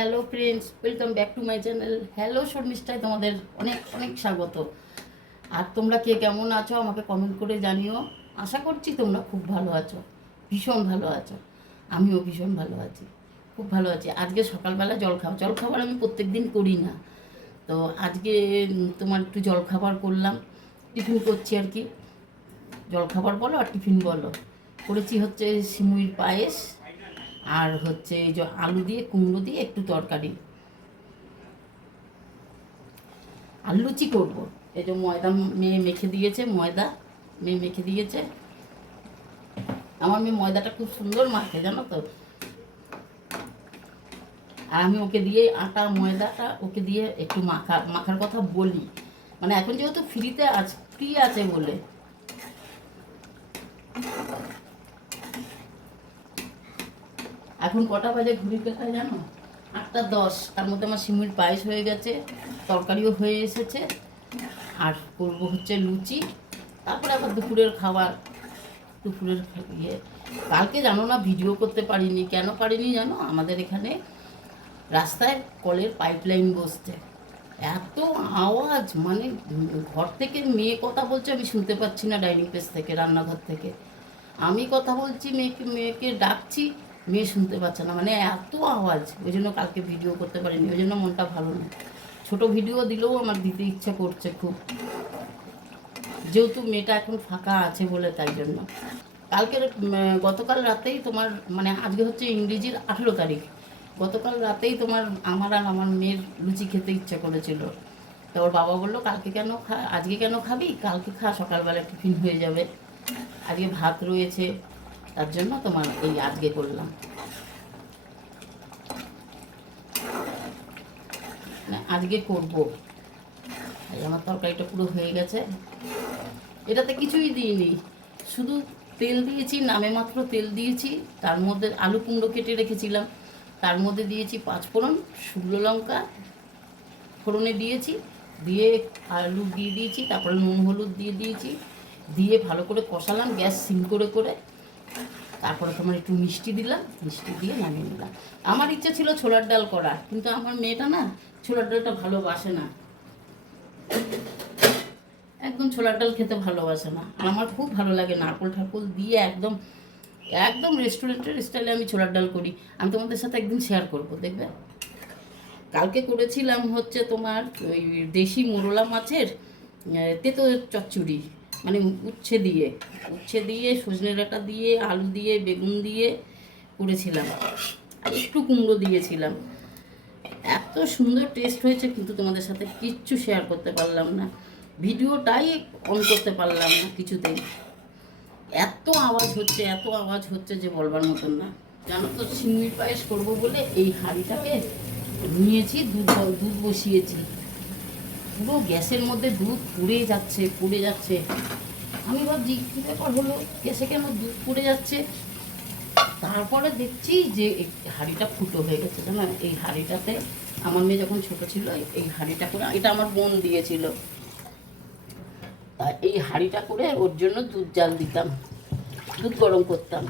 Hello friends, welcome back to my channel. Hello শর্মিষ্ঠায় তোমাদের অনেক অনেক স্বাগত। আর তোমরা কে কেমন আছো আমাকে কমেন্ট করে জানিও। আশা করছি তোমরা খুব ভালো আছো, ভীষণ ভালো আছো। আমিও ভীষণ ভালো আছি, খুব ভালো আছি। আজকে সকালবেলা জলখাবার আমি প্রত্যেক দিন করি না, তো আজকে তোমার একটু জলখাবার করলাম, টিফিন করছি আর কি। জলখাবার বলো আর টিফিন বলো, করেছি হচ্ছে সিমুইর পায়েস, আর হচ্ছে এই যে আলু দিয়ে কুমড়ো দিয়ে একটু তরকারি, আর লুচি করবো। এই যে ময়দা মেয়ে মেখে দিয়েছে, মেয়ে মেখে দিয়েছে। আমার মেয়ে ময়দাটা খুব সুন্দর মাখে, জানো তো। আর আমি ওকে দিয়ে ময়দাটা ওকে দিয়ে একটু মাখার কথা বলি, মানে এখন যেহেতু ফ্রি আছে বলে। এখন কটা বাজে ঘুরির কাটায় জানো? 8টা 10। তার মধ্যে আমার সিমুর পায়েস হয়ে গেছে, তরকারিও হয়ে এসেছে, আর করবো হচ্ছে লুচি। তারপরে আবার দুপুরের ইয়ে। কালকে জানো না ভিডিও করতে পারিনি, কেন পারিনি জানো? আমাদের এখানে রাস্তায় কলের পাইপলাইন বসছে, এত আওয়াজ, মানে ঘর থেকে মেয়ে কথা বলছে, আমি শুনতে পাচ্ছি না ডাইনিং প্লেস থেকে, রান্নাঘর থেকে আমি কথা বলছি, মেয়েকে ডাকছি, মেয়ে শুনতে পাচ্ছে না, মানে এত আওয়াজ। ওই জন্য কালকে ভিডিও করতে পারিনি, ওই জন্য মনটা ভালো না। ছোট ভিডিও দিলেও আমার দিতে ইচ্ছা করছে খুব, যেহেতু মেয়েটা এখন ফাঁকা আছে বলে, তাই জন্য। গতকাল রাতেই তোমার, মানে আজকে হচ্ছে ইংরেজির 18 তারিখ, গতকাল রাতেই তোমার আমার আর আমার মেয়ের লুচি খেতে ইচ্ছা করেছিল। তো ওর বাবা বললো আজকে কেন খাবি, কালকে খা, সকালবেলা টিফিন হয়ে যাবে। আজকে ভাত রয়েছে, তার জন্য তোমার এই আজকে করলাম। আজকে করবো। আমার তরকারিটা পুরো হয়ে গেছে, এটাতে কিছুই দিইনি, শুধু তেল দিয়েছি, নামে মাত্র তেল দিয়েছি। তার মধ্যে আলু কুমড়ো কেটে রেখেছিলাম, তার মধ্যে দিয়েছি 5 ফোড়ন, শুকনো লঙ্কা ফোড়নে দিয়েছি, দিয়ে আলু দিয়ে দিয়েছি, তারপরে নুন হলুদ দিয়ে দিয়েছি, দিয়ে ভালো করে কষালাম গ্যাস সিম করে করে। তারপরে তোমার একটু মিষ্টি দিলাম, মিষ্টি দিয়ে নামিয়ে নিলাম। আমার ইচ্ছা ছিল ছোলার ডাল করা, কিন্তু আমার মেয়েটা না ছোলার ডালটা ভালোবাসে না, একদম ছোলার ডাল খেতে ভালোবাসে না। আর আমার খুব ভালো লাগে নারকোল ঠাকুল দিয়ে একদম একদম রেস্টুরেন্টের স্টাইলে আমি ছোলার ডাল করি। আমি তোমাদের সাথে একদিন শেয়ার করবো, দেখবে। কালকে করেছিলাম হচ্ছে তোমার ওই দেশি মোরলা মাছের তেতো চচ্চড়ি, মানে উচ্ছে দিয়ে সজনে ডাঁটা দিয়ে আলু দিয়ে বেগুন দিয়ে করেছিলাম, আর একটু কুমড়ো দিয়েছিলাম। এত সুন্দর টেস্ট হয়েছে, কিন্তু তোমাদের সাথে কিচ্ছু শেয়ার করতে পারলাম না, ভিডিওটাই অন করতে পারলাম না কিছুতেই। এত আওয়াজ হচ্ছে যে বলবার মতন না। জানো তো, সিমুই পায়েস করবো বলে এই হাঁড়িটাকে নিয়েছি, দুধ বসিয়েছি, পুরো গ্যাসের মধ্যে দুধ পুড়ে যাচ্ছে। আমি ভাবছি কী ব্যাপার হলো, গ্যাসে কেন দুধ পুড়ে যাচ্ছে। তারপরে দেখছি যে এই হাঁড়িটা ফুটো হয়ে গেছে, জানো। এই হাঁড়িটাতে আমার মেয়ে যখন ছোট ছিল, এই হাঁড়িটা করে, এটা আমার বোন দিয়েছিল, তা এই হাঁড়িটা করে ওর জন্য দুধ জাল দিতাম, দুধ গরম করতাম।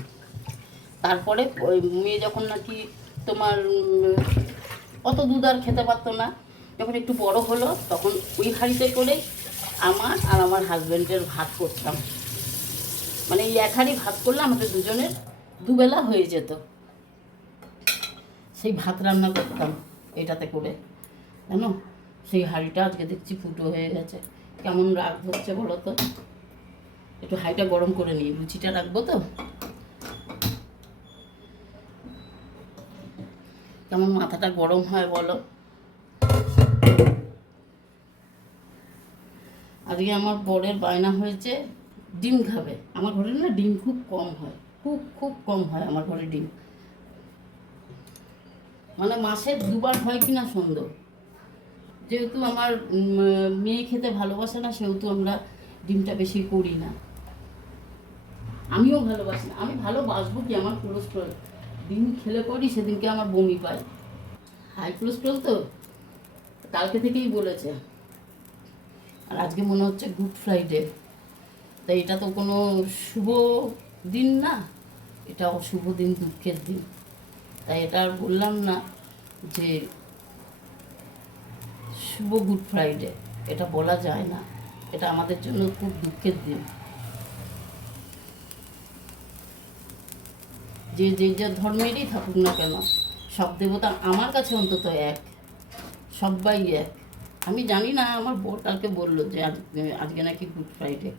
তারপরে ওই মেয়ে যখন নাকি তোমার অত দুধ আর খেতে পারতো না, যখন একটু বড় হলো, তখন ওই হাঁড়িতে করে আমার আর আমার হাজব্যান্ডের ভাত করতাম। মানে এই এক হাঁড়ি ভাত করলে আমাদের দুজনের দুবেলা হয়ে যেত, সেই ভাত রান্না করতাম এটাতে করে, জানো। সেই হাঁড়িটা আজকে দেখছি ফুটো হয়ে গেছে, কেমন রাগ হচ্ছে বলো তো। একটু হাঁড়িটা গরম করে নিই, লুচিটা রাখবো তো। কেমন মাথাটা গরম হয় বলো। আজকে আমার বরের বায়না হয়েছে ডিম খাবে। আমার ঘরে না ডিম খুব কম হয়, খুব খুব কম হয় আমার ঘরে ডিম, মানে মাসে 2বার হয় কিনা সন্দেহ। যেহেতু আমার মেয়ে খেতে ভালোবাসে না, সেহেতু আমরা ডিমটা বেশি করি না। আমিও ভালোবাসি না, আমি ভালোবাসবো কি, আমার কোলেস্ট্রল, ডিম খেলে পরই সেদিনকে আমার বমি পায়, হাই কোলেস্ট্রল তো। কালকে থেকেই বলেছে। আর আজকে মনে হচ্ছে গুড ফ্রাইডে, তাই এটা তো কোনো শুভ দিন না, এটা অশুভ দিন, দুঃখের দিন, তাই এটা আর বললাম না। যে শুভ গুড ফ্রাইডে, এটা বলা যায় না, এটা আমাদের জন্য খুব দুঃখের দিন। যে যে যে ধর্মেরই থাকুক না কেন, সব দেবতা আমার কাছে অন্তত এক, সবাই এক। আমি জানি না, আমার বর কালকে বললো যে আজকে নাকি গুড ফ্রাইডে।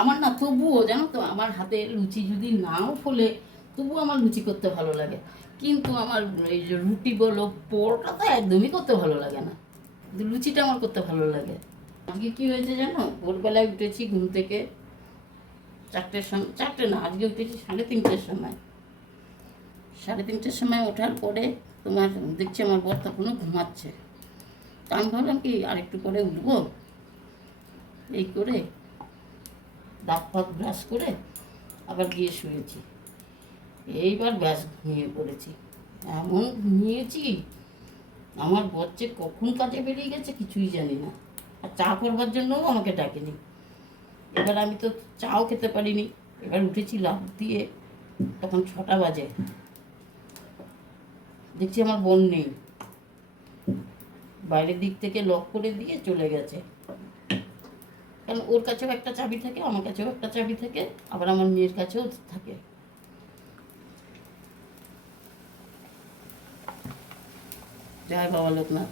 আমার না তবুও জানো তো, আমার হাতে লুচি যদি নাও ফোলে তবুও আমার লুচি করতে ভালো লাগে, কিন্তু আমার এই যে রুটি বলো পরোটা তো একদমই করতে ভালো লাগে না, কিন্তু লুচিটা আমার করতে ভালো লাগে। আজকে কী হয়েছে জানো, ভোরবেলায় উঠেছি ঘুম থেকে 4টের সময়, 4টে না, আজকে উঠেছি 3:30টার সময়। 3:30টার সময় ওঠার পরে তোমার দেখছি আমার বর তখনও ঘুমাচ্ছে। তা আমি ভাবলাম কি আরেকটু পরে উঠবো, এই করে দাঁত ফাত ব্রাশ করে আবার গিয়ে শুয়েছি। এইবার ব্যাস ঘুমিয়ে পড়েছি, এমন ঘুমিয়েছি আমার বচ্চে কখন কাজে বেরিয়ে গেছে কিছুই জানি না। আর চা করবার জন্যও আমাকে ডাকেনি। এবার আমি তো চাও খেতে পারিনি, এবার উঠেছি লাফ দিয়ে, তখন 6টা বাজে, দেখছি আমার বোন নেই, বাইরের দিক থেকে লক করে দিয়ে চলে গেছে। কারণ ওর কাছেও একটা চাবি থাকে, আমার কাছেও একটা চাবি থাকে, আবার আমার মেয়ের কাছেও থাকে। জয় বাবা লোকনাথ,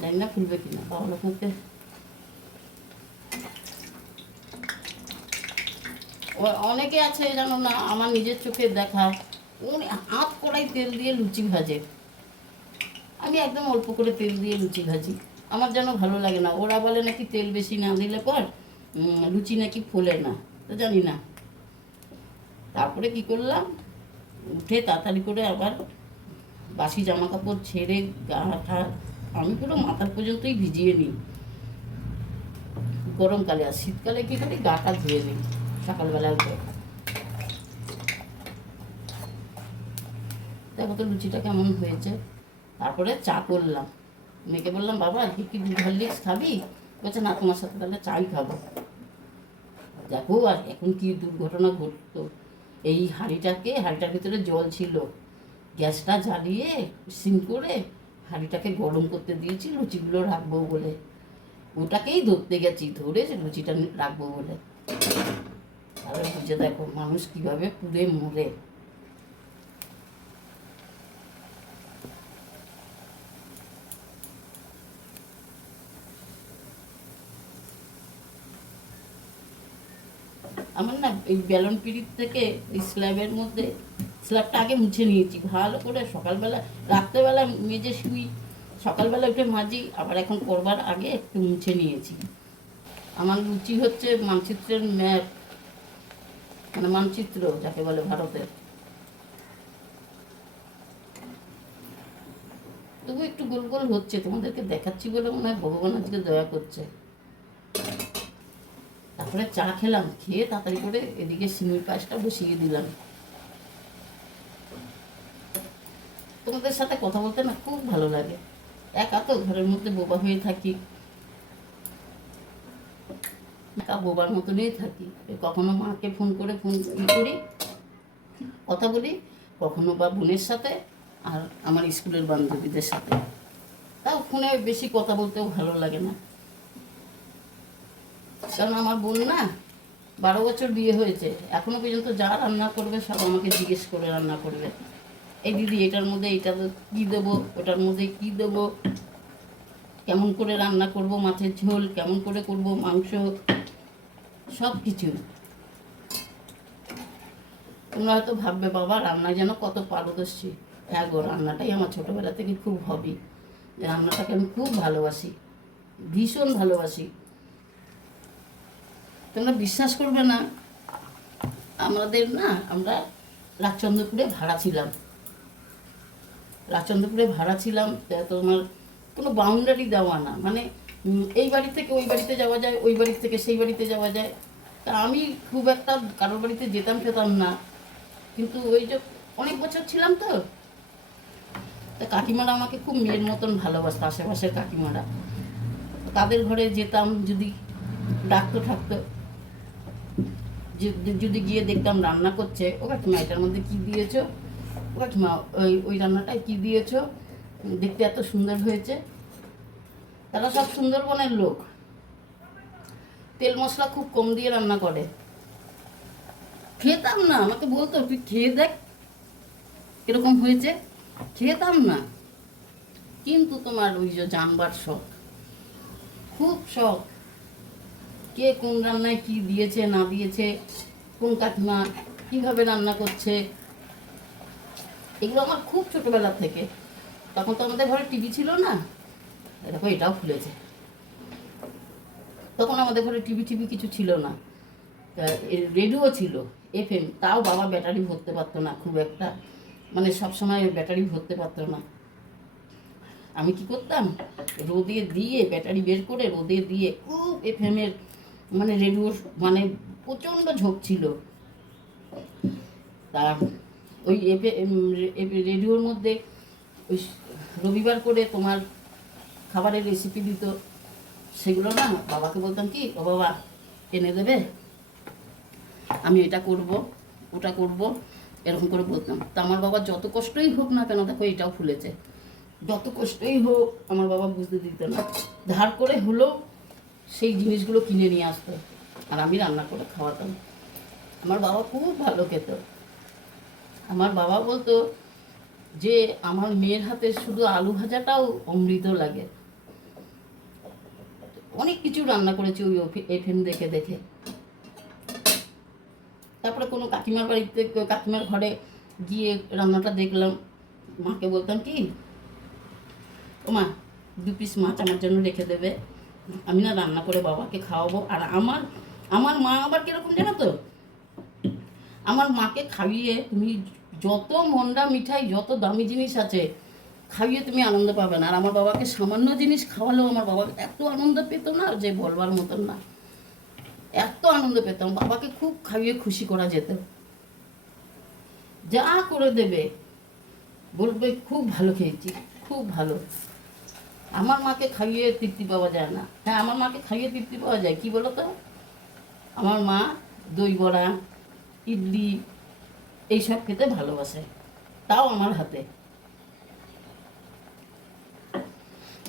জানি না খুলবে কিনা। বাবা লোকনাথকে অনেকে আছে জানো না, আমার নিজের চোখে দেখা, উনি হাত কড়াই তেল দিয়ে লুচি ভাজে, আমি একদম অল্প করে তেল দিয়ে লুচি ভাজি, আমার যেন ভালো লাগে না। ওরা বলে নাকি তেল বেশি না দিলে পর লুচি নাকি ফোলে না, তো জানি না। তারপরে কি করলাম, উঠে তাড়াতাড়ি করে আবার বাসি জামা কাপড় ছেড়ে গাটা আমি পুরো মাথার পর্যন্তই ভিজিয়ে নিই গরমকালে, আর শীতকালে কি করি গাটা ধুয়ে নিই সকালবেলা উঠে। দেখো তো লুচিটা কেমন হয়েছে। তারপরে চা করলাম, মেয়েকে বললাম বাবা আজকে কি দুধ হরলিক্স খাবি, বলছে না তোমার সাথে তাহলে চাই খাবো। দেখো আর এখন কি দুর্ঘটনা ঘটতো, এই হাঁড়িটার ভিতরে জল ছিল, গ্যাসটা জ্বালিয়ে সিম করে হাঁড়িটাকে গরম করতে দিয়েছি লুচিগুলো রাখবো বলে, ওটাকেই ধরতে গেছি, ধরে লুচিটা রাখবো বলে। তাহলে বুঝে দেখো মানুষ কিভাবে পুড়ে মরে। আমার না এই ব্যালন পিড়ির থেকে ওই স্ল্যাবের মধ্যে, স্ল্যাবটা আগে মুছে নিয়েছি ভালো করে, সকালবেলা রাত্রেবেলা মেজে শুই, সকালবেলা উঠে মাজি, আবার এখন করবার আগে একটু মুছে নিয়েছি। আমার লুচি হচ্ছে মানচিত্রের ম্যাপ, মানে মানচিত্র যাকে বলে ভারতের। তবু একটু গোল গোল হচ্ছে, তোমাদেরকে দেখাচ্ছি বলে মনে হয় ভগবান আজকে দয়া করছে। তারপরে চা খেলাম, খেয়ে তাড়াতাড়ি করে এদিকে সিমের পায়েসটা বসিয়ে দিলাম। তোমাদের সাথে কথা বলতে না খুব ভালো লাগে, একা তো ঘরের মধ্যে বোবা হয়ে থাকি, একা বোবার মতনই থাকি। কখনো মাকে ফোন করে করি, কথা বলি, কখনো বা বোনের সাথে, আর আমার স্কুলের বান্ধবীদের সাথে। তাও ফোনে বেশি কথা বলতেও ভালো লাগে না, কারণ আমার বোন না 12 বছর বিয়ে হয়েছে, এখনো পর্যন্ত যা রান্না করবে সব আমাকে জিজ্ঞেস করে রান্না করবে। এই দিদি এটার মধ্যে এটা কী দেবো, ওটার মধ্যে কী দেবো, কেমন করে রান্না করব, মাছের ঝোল কেমন করে করব, মাংস, সব কিছু। তোমরা হয়তো ভাববে বাবা রান্নায় যেন কত পারদর্শী। হ্যাঁ গো, রান্নাটাই আমার ছোটোবেলা থেকে খুব হবি, রান্নাটাকে আমি খুব ভালোবাসি, ভীষণ ভালোবাসি। তোমরা বিশ্বাস করবে না, আমরা রাজচন্দ্রপুরে ভাড়া ছিলাম, তোমার কোনো বাউন্ডারি দেওয়া না, মানে এই বাড়ি থেকে ওই বাড়িতে যাওয়া যায়, ওই বাড়ি থেকে সেই বাড়িতে যাওয়া যায়। তা আমি খুব একটা কারোর বাড়িতে যেতাম না, কিন্তু ওই যে অনেক বছর ছিলাম তো, তা কাকিমারা আমাকে খুব মেয়ের মতন ভালোবাসতো, আশেপাশের কাকিমারা। তাদের ঘরে যেতাম, যদি ডাকতো ঠাকতো, যদি গিয়ে দেখতাম রান্না করছে, ও কাকিমা এটার মধ্যে কী দিয়েছো, ও কাকিমা ওই রান্নাটায় কী দিয়েছো, দেখতে এত সুন্দর হয়েছে। তারা সব সুন্দরবনের লোক, তেল মশলা খুব কম দিয়ে রান্না করে। খেতাম না, আমাকে বলতো তুই খেয়ে দেখ কিরকম হয়েছে, খেতাম না। কিন্তু তোমার ওই যে জানবার শখ, খুব শখ, কে কোন রান্নায় কি দিয়েছে না দিয়েছে, কোন কাকিমা কীভাবে রান্না করছে, এগুলো আমার খুব ছোটোবেলা থেকে। তখন তো আমাদের ঘরে টিভি ছিল না, দেখো এটাও খুলেছে। তখন আমাদের ঘরে টিভি টিভি কিছু ছিল না, রেডিও ছিল FM, তাও বাবা ব্যাটারি ভরতে পারতো না খুব একটা, মানে সবসময় ব্যাটারি ভরতে পারতো না। আমি কি করতাম, রোদে দিয়ে ব্যাটারি বের করে রোদে দিয়ে খুব FM-এর মানে রেডিও, মানে প্রচণ্ড ঝোঁক ছিল। তা ওই রেডিওর মধ্যে ওই রবিবার করে তোমার খাবারের রেসিপি দিত, সেগুলো না বাবাকে বলতাম কি, ও বাবা এনে দেবে, আমি এটা করব ওটা করব, এরকম করে বলতাম। তা আমার বাবা যত কষ্টই হোক না কেন, দেখো এটাও ফুলেছে, যত কষ্টই হোক আমার বাবা বুঝতে দিত না, ধার করে হলেও সেই জিনিসগুলো কিনে নিয়ে আসতো আর আমি রান্না করে খাওয়াতাম। আমার বাবা খুব ভালো খেত। আমার বাবা বলতো যে আমার মেয়ের হাতে শুধু আলু ভাজাটাও অমৃত লাগে। অনেক কিছু রান্না করেছি ওই FM দেখে দেখে। তারপরে কোনো কাকিমার বাড়িতে, কাকিমার ঘরে গিয়ে রান্নাটা দেখলাম, মাকে বলতাম কি, ও মা 2 পিস মাছ আমার জন্য রেখে দেবে, আমি না রান্না করে বাবাকে খাওয়াবো। আর আমার মা আবার কীরকম জানো তো, আমার মাকে খাইয়ে তুমি যত মন্ডা মিঠাই যত দামি জিনিস আছে খাইয়ে তুমি আনন্দ পাবে না। আর আমার বাবাকে সামান্য জিনিস খাওয়ালেও আমার বাবা এত আনন্দ পেত না যে বলবার মতন না, এত আনন্দ পেতাম। বাবাকে খুব খাইয়ে খুশি করা যেত, যা করে দেবে বলবে খুব ভালো খেয়েছি, খুব ভালো। আমার মাকে খাইয়ে তৃপ্তি পাওয়া যায় না। হ্যাঁ, আমার মাকে খাইয়ে তৃপ্তি পাওয়া যায়, কি বলো তো, আমার মা দই বড়া, ইডলি এইসব খেতে ভালোবাসে, তাও আমার হাতে।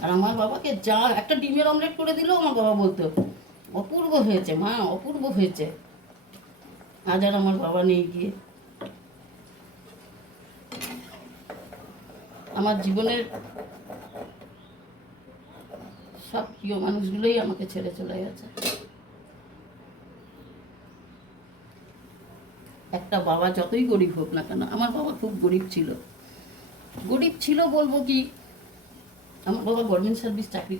আর আমার বাবাকে যা একটা ডিমের অমলেট করে দিলেও আমার বাবা বলতো অপূর্ব হয়েছে মা, অপূর্ব হয়েছে। আজ আর আমার বাবা নেই গিয়ে। আমার জীবনের সব প্রিয় মানুষগুলোই আমাকে ছেড়ে চলে গেছে। একটা বাবা যতই গরিব হোক না কেন, আমার বাবা খুব গরিব ছিল। গরিব ছিল বলবো কি, আমার বাবা গভর্নমেন্ট সার্ভিস চাকরি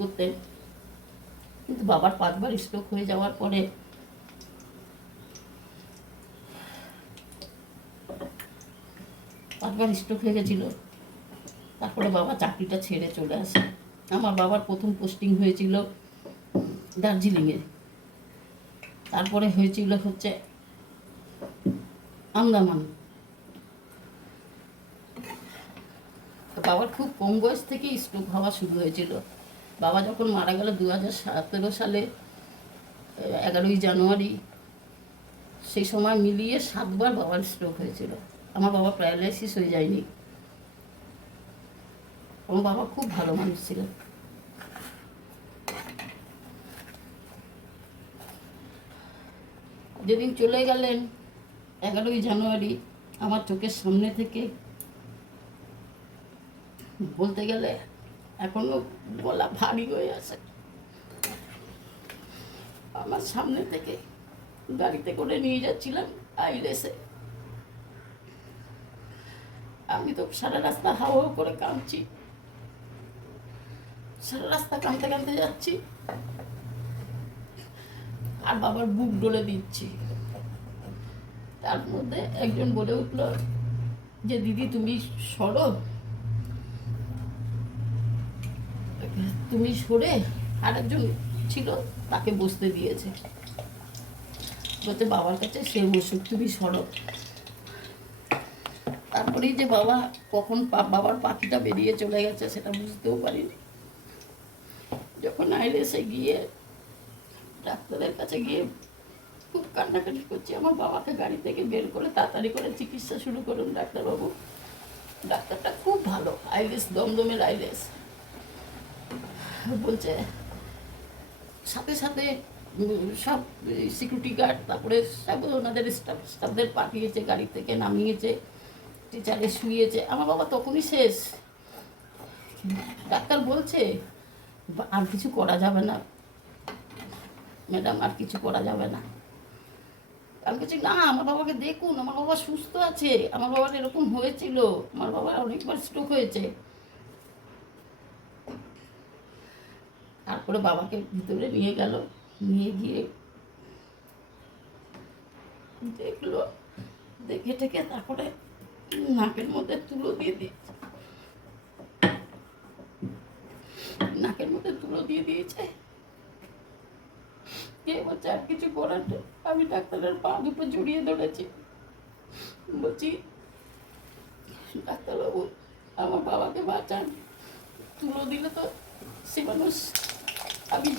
করতেন, কিন্তু বাবার 5 বার স্ট্রোক হয়ে যাওয়ার পরে স্ট্রোক হয়ে গেছিল। তারপরে বাবা চাকরিটা ছেড়ে চলে আসে। আমার বাবার প্রথম পোস্টিং হয়েছিল দার্জিলিংয়ে, তারপরে হয়েছিল হচ্ছে আন্দামান। বাবার খুব কম বয়স থেকেই স্ট্রোক হওয়া শুরু হয়েছিল। বাবা যখন মারা গেল 2017 সালে 11ই জানুয়ারি, সেই সময় মিলিয়ে 7 বার বাবার স্ট্রোক হয়েছিল। আমার বাবা প্যারালাইসিস হয়ে যায়নি। আমার বাবা খুব ভালো মানুষ ছিল। যেদিন চলে গেলেন 11ই জানুয়ারি, আমার চোখের সামনে থেকে বলতে গেলে এখনো গলা ভারী হয়ে আছে। আমার সামনে থেকে গাড়িতে করে নিয়ে যাচ্ছিলাম আইলেসে, আমি তো সারা রাস্তা হাওয়া করে কাঁদছি, সারা রাস্তা কাঁদতে কাঁদতে যাচ্ছি আর বাবার বুক ডলে দিচ্ছি। তার মধ্যে একজন বলে উঠলো যে দিদি তুমি সরো, তুমি সরে, আর একজন ছিল তাকে বসতে দিয়েছে, বলতে বাবার কাছে সে বসুক, তুমি সরো। তারপরেই যে বাবা কখন বাবার পাখিটা বেরিয়ে চলে গেছে সেটা বুঝতেও পারিনি। যখন আইলেসে গিয়ে ডাক্তারের কাছে গিয়ে খুব কান্নাকাটি করছি, আমার বাবাকে গাড়ি থেকে বের করে তাড়াতাড়ি করে চিকিৎসা শুরু করুন ডাক্তারবাবু। ডাক্তারটা খুব ভালো, আইলেস, দমদমের আইলেস। বলছে সাথে সাথে সব সিকিউরিটি গার্ড, তারপরে সব ওনাদের স্টাফদের পাঠিয়েছে, গাড়ি থেকে নামিয়েছে, টিচারে শুয়েছে। আমার বাবা তখনই শেষ। ডাক্তার বলছে আর কিছু করা যাবে না ম্যাডাম, আর কিছু করা যাবে না। আমি বলছি না, আমার বাবাকে দেখুন, আমার বাবা সুস্থ আছে, আমার বাবার এরকম হয়েছিল, আমার বাবার অনেকবার স্ট্রোক হয়েছে। তারপরে বাবাকে ভিতরে নিয়ে গেল, নিয়ে গিয়ে দেখলো, দেখে টেকে তারপরে নাকের মধ্যে তুলো দিয়ে দিয়েছে, নাকের মধ্যে তুলো দিয়ে দিয়েছে। কে বলছে আর কিছু করার নেই। আমি ডাক্তারের পা দুটো জড়িয়ে ধরেছি, বলছি ডাক্তারবাবু আমার বাবাকে বাঁচান, তুলো দিলে তো সে মানুষ আমি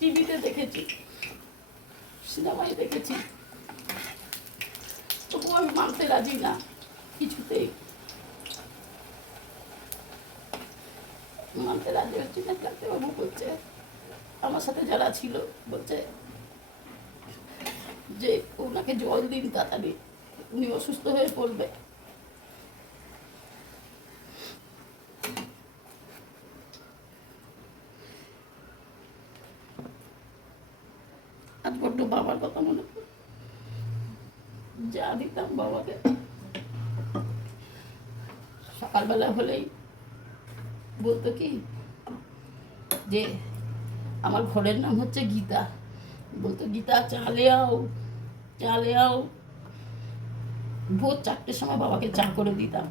টিভিতে দেখেছি, সিনেমায় দেখেছি, তবু আমি মানতে রাজি না কিছুতেই, মানতে রাজি হচ্ছি না। ডাক্তারবাবু বলছে, আমার সাথে যারা ছিল বলছে যে ওনাকে জল দিন তাড়াতাড়ি, উনি অসুস্থ হয়ে পড়বে। আজ বড্ড বাবার কথা মনে পড়ে, যা দিতাম বাবাকে। সকালবেলা হলেই বলতো কি যে আমার ঘরের নাম হচ্ছে গীতা, বলতো গীতা চালে আও, চালে আও। ভোর 4টের সময় বাবাকে চা করে দিতাম।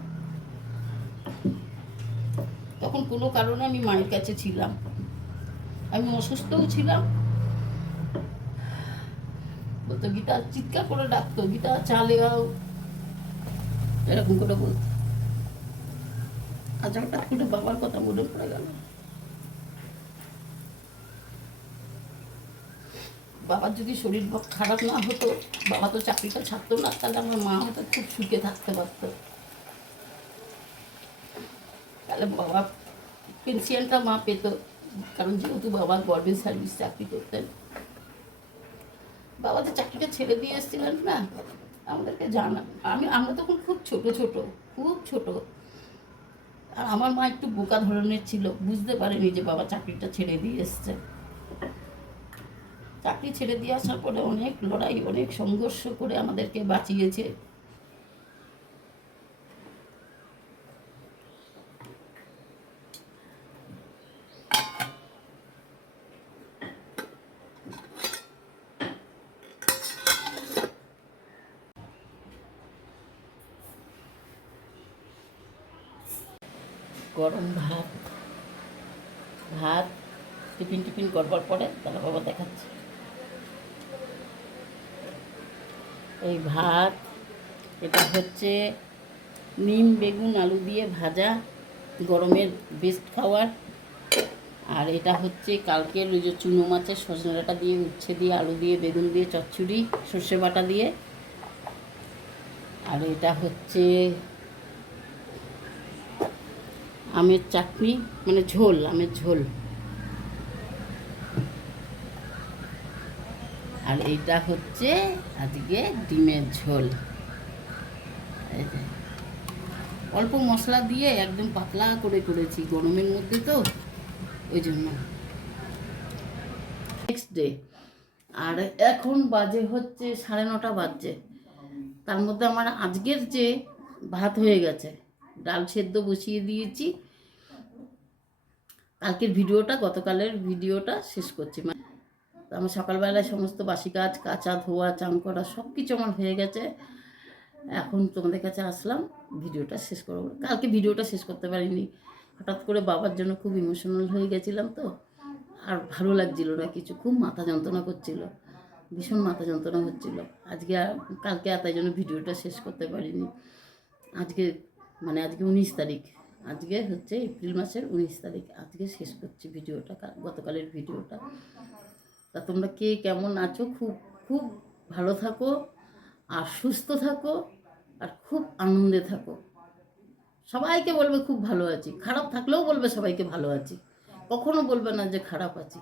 তখন কোনো কারণে আমি মায়ের কাছে ছিলাম, আমি অসুস্থও ছিলাম। বলতো গীতা, চিৎকার করে ডাকতো, গীতা চালে আও, এরকম করে বলতো। আজ হঠাৎ করে বাবার কথা মনে পড়ে গেল। বাবার যদি শরীর খারাপ না হতো, বাবা তো চাকরিটা ছাড়তো না, তাহলে আমার মা হয়তো খুব সুখে থাকতে পারতো। তাহলে বাবা পেনশনটা মা পেত, কারণ যেহেতু বাবা গভর্নমেন্ট সার্ভিস চাকরি করতেন। বাবা তো চাকরিটা ছেড়ে দিয়ে এসেছিলেন না, আমাদেরকে জানা, আমরা তখন খুব ছোট, খুব ছোট। আর আমার মা একটু বোকা ধরনের ছিল, বুঝতে পারেনি যে বাবা চাকরিটা ছেড়ে দিয়ে এসছে। চাকরি ছেড়ে দিয়ে আসার পরে অনেক লড়াই, অনেক সংঘর্ষ করে আমাদেরকে বাঁচিয়েছে। গরম ভাত, ভাত টিফিন করবার পরে তাহলে বাবা দেখাচ্ছে। এই ভাত, এটা হচ্ছে নিম বেগুন আলু দিয়ে ভাজা, গরমের বেস্ট খাবার। আর এটা হচ্ছে কালকের ওই যে চুনো মাছের সজনে ডাঁটা দিয়ে, উচ্ছে দিয়ে, আলু দিয়ে, বেগুন দিয়ে চচ্চড়ি, সর্ষে বাটা দিয়ে। আর এটা হচ্ছে আমের চাটনি, মানে ঝোল, আমের ঝোল। আর এইটা হচ্ছে আজকে ডিমের ঝোল। অল্প মশলা দিয়ে একদম পাতলা করে করেছি, গরমের মধ্যে তো ওই জন্য। নেক্সট ডে, আর এখন বাজে হচ্ছে 9:30 বাজছে। তার মধ্যে আমার আজকের যে ভাত হয়ে গেছে, ডাল সেদ্ধ বসিয়ে দিয়েছি। কালকের ভিডিওটা, গতকালের ভিডিওটা শেষ করছি। আমার সকালবেলায় সমস্ত বাসি কাজ, কাচা ধোয়া, চান করা সব কিছু আমার হয়ে গেছে। এখন তোমাদের কাছে আসলাম ভিডিওটা শেষ করবো। কালকে ভিডিওটা শেষ করতে পারিনি, হঠাৎ করে বাবার জন্য খুব ইমোশনাল হয়ে গেছিলাম তো, আর ভালো লাগছিল না কিছু, খুব মাথা যন্ত্রণা করছিল, ভীষণ মাথা যন্ত্রণা হচ্ছিল আজকে। কালকে আর তাই জন্য ভিডিওটা শেষ করতে পারিনি। আজকে মানে আজকে 19 তারিখ, আজকে হচ্ছে এপ্রিল মাসের 19 তারিখ, আজকে শেষ করছি ভিডিওটা, গতকালের ভিডিওটা। তা তোমরা কে কেমন আছো, খুব খুব ভালো থাকো, আর সুস্থ থাকো, আর খুব আনন্দে থাকো। সবাইকে বলবে খুব ভালো আছি, খারাপ থাকলেও বলবে সবাইকে ভালো আছি, কখনো বলবে না যে খারাপ আছি,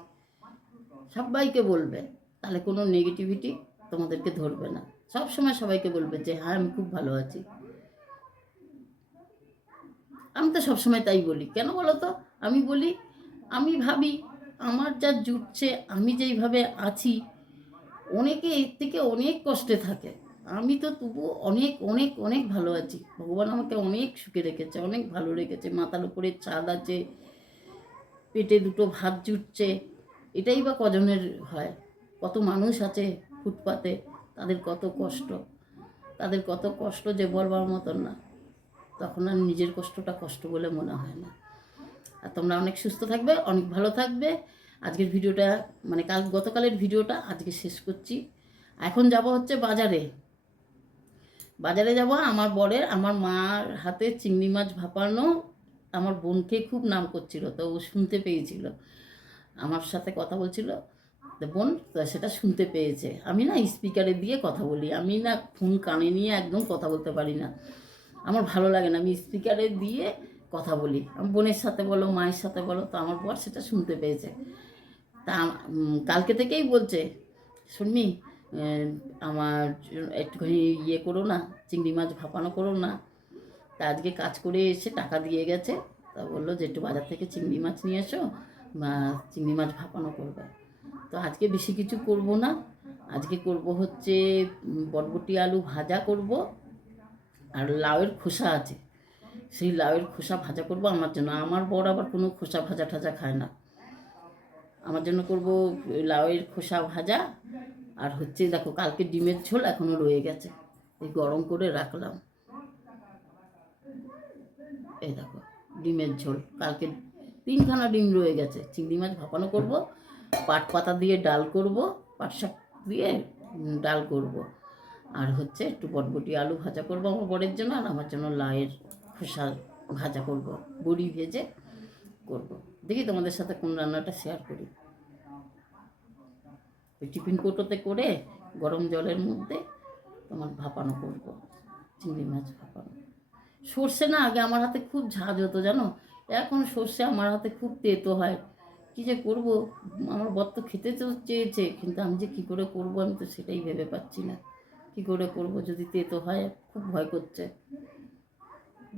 সবাইকে বলবে। তাহলে কোনো নেগেটিভিটি তোমাদেরকে ধরবে না, সব সময় সবাইকে বলবে যে হ্যাঁ আমি খুব ভালো আছি। আমি তো সবসময় তাই বলি, কেন বলো তো? আমি বলি, আমি ভাবি আমার যা জুটছে, আমি যেইভাবে আছি, অনেকে এর থেকে অনেক কষ্টে থাকে, আমি তো তবু অনেক অনেক অনেক ভালো আছি। ভগবান আমাকে অনেক সুখে রেখেছে, অনেক ভালো রেখেছে, মাথার উপরে ছাদ আছে, পেটে দুটো ভাত জুটছে। এটাই বা কজনের হয়? কত মানুষ আছে ফুটপাতে, তাদের কত কষ্ট, তাদের কত কষ্ট যে বলবার মতন না। তখন আর নিজের কষ্টটা কষ্ট বলে মনে হয় না। আর তোমরা অনেক সুস্থ থাকবে, অনেক ভালো থাকবে। আজকের ভিডিওটা মানে গতকালের ভিডিওটা আজকে শেষ করছি। এখন যাব হচ্ছে বাজারে। বাজারে যাব আমার বরের, আমার মার হাতে চিংড়ি মাছ ভাপানো আমার বোনকে খুব নাম করছিল, তো ও শুনতে পেয়েছিল, আমার সাথে কথা বলছিল, তো বোন সেটা শুনতে পেয়েছে। আমি না স্পিকারে দিয়ে কথা বলি, আমি না ফোন কানে নিয়ে একদম কথা বলতে পারি না, আমার ভালো লাগে না। আমি স্পিকারে দিয়ে কথা বলি, আমার বোনের সাথে বলো, মায়ের সাথে বলো, তো আমার বর সেটা শুনতে পেয়েছে। তা কালকে থেকেই বলছে, শুনবি আমার একটুখানি ইয়ে করো না, চিংড়ি মাছ ভাপানো করো না। তা আজকে কাজ করে এসে টাকা দিয়ে গেছে, তা বললো যে একটু বাজার থেকে চিংড়ি মাছ নিয়ে এসো, চিংড়ি মাছ ভাপানো করবে। তো আজকে বেশি কিছু করব না, আজকে করব হচ্ছে বরবটি আলু ভাজা করব, আর লাউয়ের খোসা আছে, সেই লাউয়ের খোসা ভাজা করব আমার জন্য। আমার বর আবার কোনো খোসা ভাজা টাজা খায় না, আমার জন্য করব লাউয়ের খোসা ভাজা। আর হচ্ছে দেখো কালকে ডিমের ঝোল এখনও রয়ে গেছে, এই গরম করে রাখলাম। এই দেখো ডিমের ঝোল, কালকে 3খানা ডিম রয়ে গেছে। চিংড়ি মাছ ভাপানো করব, পাট পাতা দিয়ে ডাল করব, পাট শাক দিয়ে ডাল করব, আর হচ্ছে একটু বটবটি আলু ভাজা করব আমার বরের জন্য, আর আমার জন্য লাউয়ের খোসা ভাজা করব, বড়ি ভেজে করব। দেখি তোমাদের সাথে কোন রান্নাটা শেয়ার করি। ওই টিফিন কৌটোতে করে গরম জলের মধ্যে তোমার ভাপানো করব, চিংড়ি মাছ ভাপানো। সর্ষে না আগে আমার হাতে খুব ঝাঁজ হতো জানো, এখন সর্ষে আমার হাতে খুব তেতো হয়। কী যে করব, আমার বর তো খেতে তো চেয়েছে, কিন্তু আমি যে কী করে করব আমি তো সেটাই ভেবে পাচ্ছি না। কী করে করব, যদি তেতো হয় খুব ভয় করছে।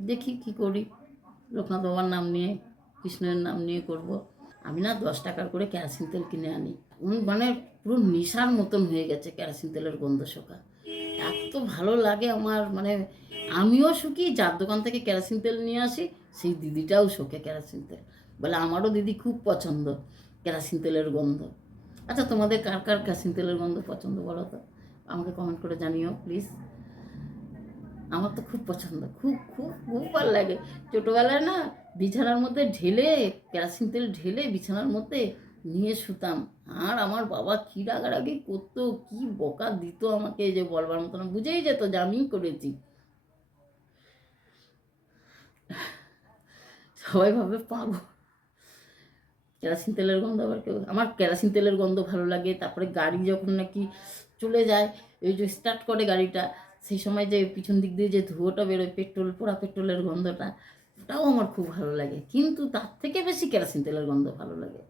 দেখি কি করি, লোকনাথ বাবার নাম নিয়ে, কৃষ্ণের নাম নিয়ে করব। আমি না 10 টাকার করে কেরোসিন তেল কিনে আনি, মানে পুরো নেশার মতন হয়ে গেছে কেরোসিন তেলের গন্ধ শোকা, এত ভালো লাগে আমার। মানে আমিও শুকি, যার দোকান থেকে কেরোসিন তেল নিয়ে আসি সেই দিদিটাও শোকে কেরোসিন তেল, বলে আমারও দিদি খুব পছন্দ কেরোসিন তেলের গন্ধ। আচ্ছা তোমাদের কার কার কেরোসিন তেলের গন্ধ পছন্দ বলো তো, আমাকে কমেন্ট করে জানিও প্লিজ। আমার তো খুব পছন্দ, খুব খুব খুব ভালো লাগে। ছোটোবেলায় না বিছানার মধ্যে ঢেলে কেরোসিন তেল ঢেলে বিছানার মধ্যে নিয়ে শুতাম, আর আমার বাবা কী রাগারাগি করতো, কী বকা দিত আমাকে যে বলবার মতো না, বুঝেই যেত যে আমিই করেছি। সবাই ভাবে পাগল, কেরোসিন তেলের গন্ধ আবার কেউ, আমার কেরোসিন তেলের গন্ধ ভালো লাগে। তারপরে গাড়ি যখন নাকি চলে যায়, ওই যে স্টার্ট করে গাড়িটা, সেই সময় যে পিছন দিক দিয়ে যে ধুয়োটা বেরোয়, পেট্রোল পোড়া পেট্রোলের গন্ধটা, ওটাও আমার খুব ভালো লাগে। কিন্তু তার থেকে বেশি কেরোসিন তেলের গন্ধ ভালো লাগে।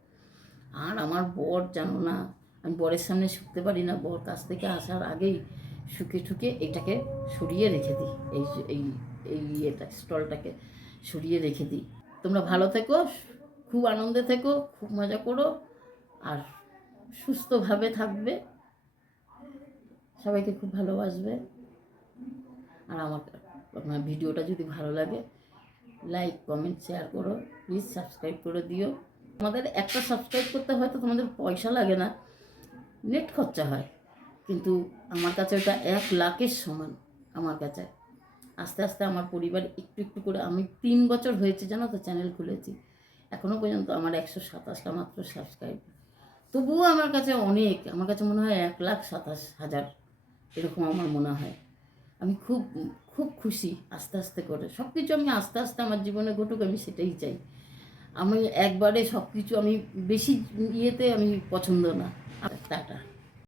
আর আমার বর জানো না, আমি বরের সামনে শুকতে পারি না, বর কাছ থেকে আসার আগেই শুকে ঠুকে এটাকে সরিয়ে রেখে দিই, এই এই এই এটা স্টলটাকে সরিয়ে রেখে দিই। তোমরা ভালো থেকো, খুব আনন্দে থেকো, খুব মজা করো, আর সুস্থভাবে থাকবে, সবাইকে খুব ভালোবাসবে। আর আমার ভিডিওটা যদি ভালো লাগে লাইক কমেন্ট শেয়ার করো, প্লিজ সাবস্ক্রাইব করে দিও। আমাদের একটা সাবস্ক্রাইব করতে হয়তো তোমাদের পয়সা লাগে না, নেট খরচা হয়, কিন্তু আমার কাছে ওটা 1 লাখের সমান। আমার কাছে আস্তে আস্তে আমার পরিবার একটু একটু করে, আমি 3 বছর হয়েছে জানো তো চ্যানেল খুলেছি, এখনও পর্যন্ত আমার 127টা মাত্র সাবস্ক্রাইব। তবুও আমার কাছে অনেক, আমার কাছে মনে হয় 1,27,000 এরকম আমার মনে হয়। আমি খুব খুব খুশি, আস্তে আস্তে করে সব কিছু আমি আস্তে আস্তে আমার জীবনে ঘটুক, আমি সেটাই চাই। আমি একবারে সব কিছু আমি বেশি ইয়েতে আমি পছন্দ না। টাটা।